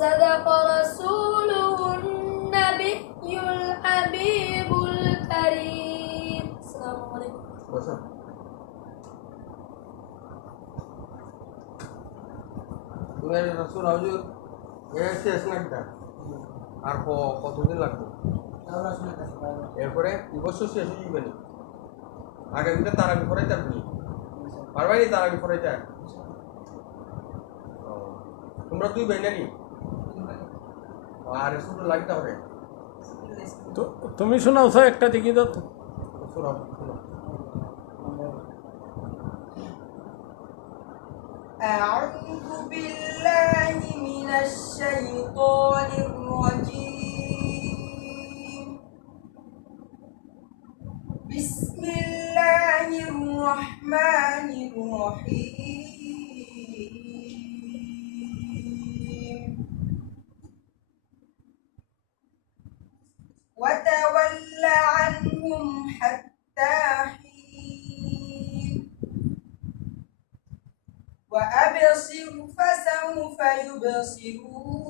وصدق رسوله النبي الحبيب الكريم. السلام عليكم. রসুল হুজুর শেষ নাকটা আর কতদিন লাগবে? এরপরে বছর শেষ হয়ে যাবে নি? আগামীতে তার আগে পড়াইতে আপনি পারবাই তার আগে পড়াইতে? তোমরা দুই ভাই নাকি? আর শুধু লাগতে হবে। তুমি শোনাও স্যার একটা দেখি দাও তো। শোনাও শোনাও। أعوذ بالله من الشيطان الرجيم. بسم الله الرحمن الرحيم. وتول عنهم حتى حين وأبصر فسوف يبصرون.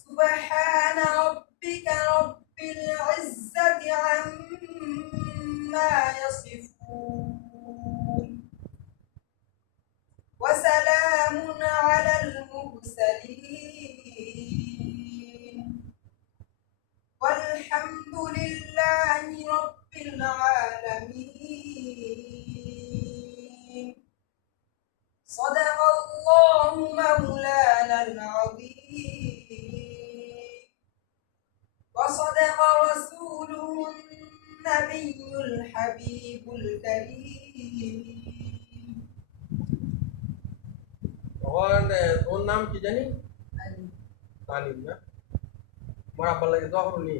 سبحان ربك رب العزة عما يصفون وسلام على المرسلين والحمد لله رب العالمين. صدق الله مولانا العظيم وصدق رسوله النبي الحبيب الكريم. তোর নাম কি জানি? তালিম না? তোমার আব্বার লাগে দোয়া করো নি?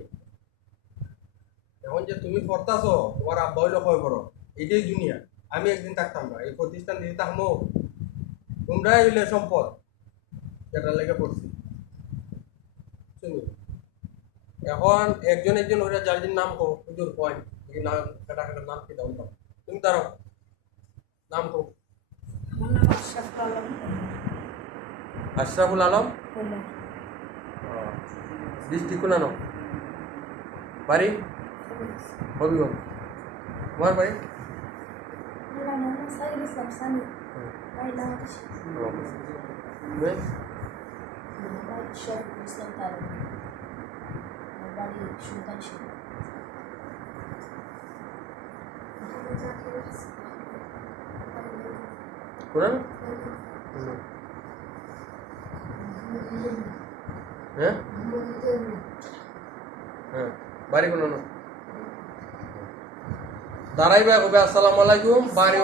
এখন যে তুমি পড়তাছো তোমার আব্বা হইলো কয় বড়? এইটাই দুনিয়া। আমি একদিন থাকতাম না, এই প্রতিষ্ঠান দিতে থাকবো। তোমরাই হইলে সম্পদ, যেটার লেগে পড়ছি। শুনি এখন একজন একজন হইলে যার দিন নাম কো হুজুর কয় এই নাম কাটা কাটা নাম কি দাও দাও। তুমি তারও নাম কো। আমার নাম আশরাফুল আলম। আশরাফুল আলম। ডিস্ট্রিক্ট কোনানো? বাড়ি হবিগঞ্জ। তোমার বাড়ি? আমার নাম মোহাম্মদ সাইদ ইসলাম সানি। বাড়ি বাংলাদেশ। বেশ বাড়ি শরীফুল ইসলাম তারক। বাড়ি সুলতান সিং। কোরআন? হ্যাঁ হ্যাঁ বাড়ি কোন দাঁড়াইবা কবে আসসালামু আলাইকুম বাড়ি